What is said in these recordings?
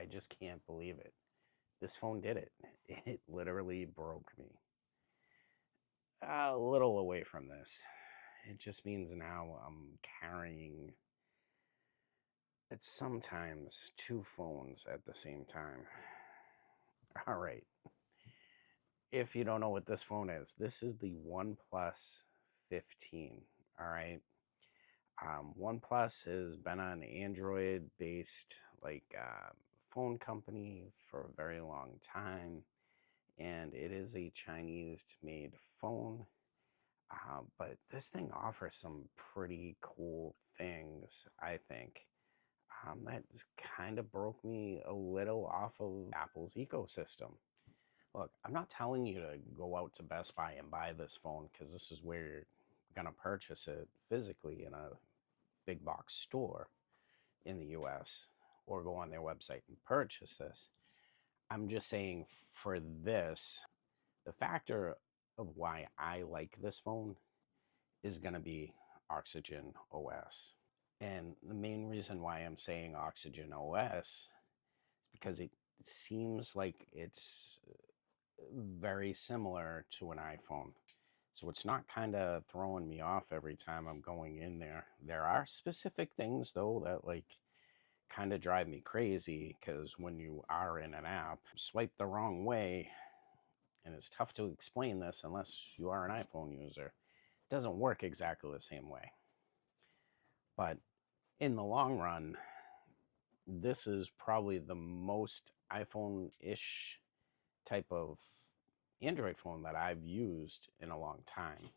I just can't believe it. This phone did it. It literally broke me. A little away from this. It just means now I'm carrying it's sometimes two phones at the same time. All right. If you don't know what this phone is, this is the OnePlus 15. All right. OnePlus has been an Android-based phone company for a very long time, and it is a Chinese-made phone. But this thing offers some pretty cool things, I think. That kind of broke me a little off of Apple's ecosystem. Look, I'm not telling you to go out to Best Buy and buy this phone because this is where you're going to purchase it physically in a big box store in the US or go on their website and purchase this. I'm just saying for this, the factor of why I like this phone is going to be OxygenOS. And the main reason why I'm saying OxygenOS is because it seems like it's very similar to an iPhone. So it's not kind of throwing me off every time I'm going in there. There are specific things though that kind of drive me crazy because when you are in an app, swipe the wrong way, and it's tough to explain this unless you are an iPhone user. It doesn't work exactly the same way. But in the long run, this is probably the most iPhone-ish type of Android phone that I've used in a long time.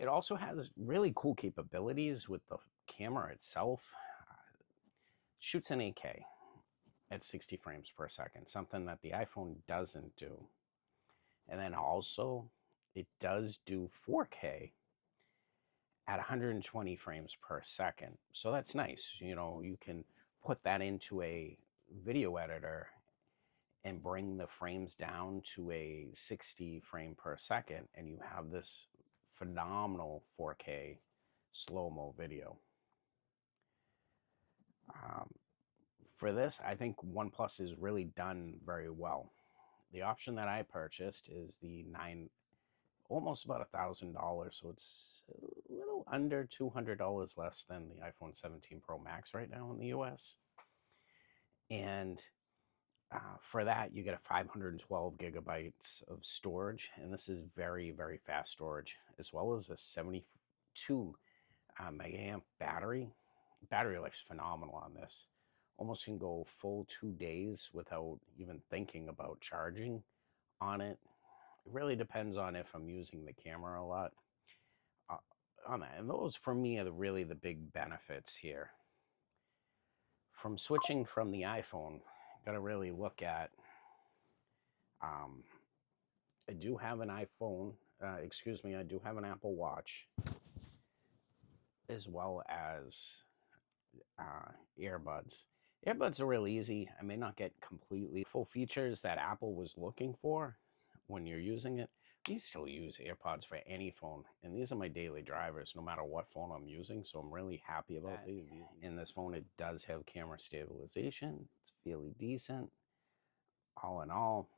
It also has really cool capabilities with the camera itself. Shoots in 8K at 60 frames per second, something that the iPhone doesn't do. And then also, it does do 4K at 120 frames per second. So that's nice. You know, you can put that into a video editor and bring the frames down to a 60 frame per second, and you have this phenomenal 4K slow-mo video. For this, I think OnePlus is really done very well. The option that I purchased is the almost about $1,000, so it's a little under $200 less than the iPhone 17 Pro Max right now in the US. And for that, you get a 512 gigabytes of storage, and this is very, very fast storage, as well as a 72 megaamp battery. Battery life's phenomenal on this. Almost can go full 2 days without even thinking about charging on it. It really depends on if I'm using the camera a lot on that. And those, for me, are really the big benefits here. From switching from the iPhone, got to really look at, I do have an iPhone, I do have an Apple Watch, as well as earbuds. Earbuds are real easy. I may not get completely full features that Apple was looking for when you're using it. You still use AirPods for any phone, and these are my daily drivers no matter what phone I'm using, so I'm really happy about these. In this phone, it does have camera stabilization. It's fairly decent. All in all,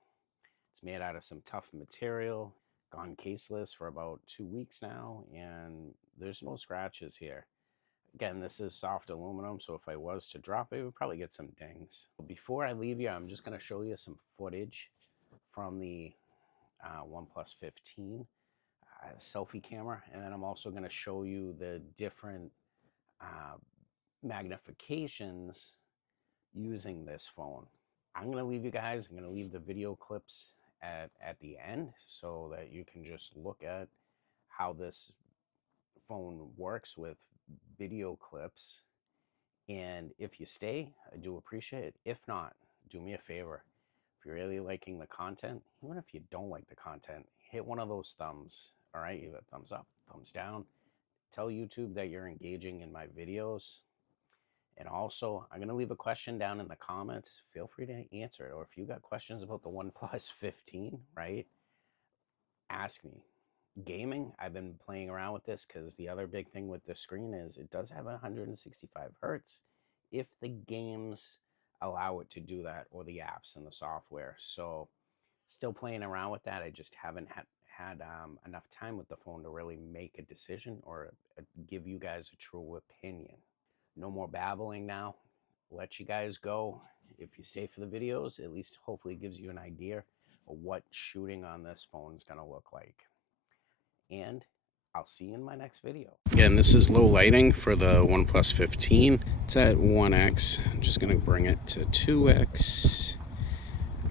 it's made out of some tough material, gone caseless for about 2 weeks now, and there's no scratches here. Again, this is soft aluminum, so if I was to drop it, it would probably get some dings. Before I leave you, I'm just going to show you some footage from the OnePlus 15 selfie camera, and then I'm also going to show you the different magnifications using this phone. I'm going to leave you guys. I'm going to leave the video clips at the end so that you can just look at how this phone works with video clips. And if you stay, I do appreciate it. If not, do me a favor. If you're really liking the content, even if you don't like the content, hit one of those thumbs. All right, either thumbs up, thumbs down. Tell YouTube that you're engaging in my videos. And also, I'm going to leave a question down in the comments. Feel free to answer it. Or if you got questions about the OnePlus 15, right, ask me. Gaming, I've been playing around with this because the other big thing with the screen is it does have 165 hertz if the games allow it to do that, or the apps and the software. So still playing around with that. I just haven't had enough time with the phone to really make a decision or give you guys a true opinion. No more babbling now. Let you guys go. If you stay for the videos, at least hopefully it gives you an idea of what shooting on this phone is going to look like. And I'll see you in my next video. Again, this is low lighting for the OnePlus 15. It's at 1x. I'm just going to bring it to 2x.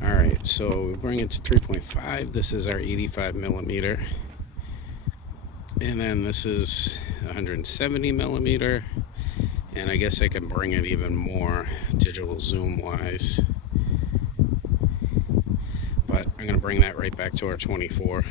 All right, so we bring it to 3.5. This is our 85 millimeter. And then this is 170 millimeter. And I guess I can bring it even more digital zoom wise. But I'm going to bring that right back to our 24.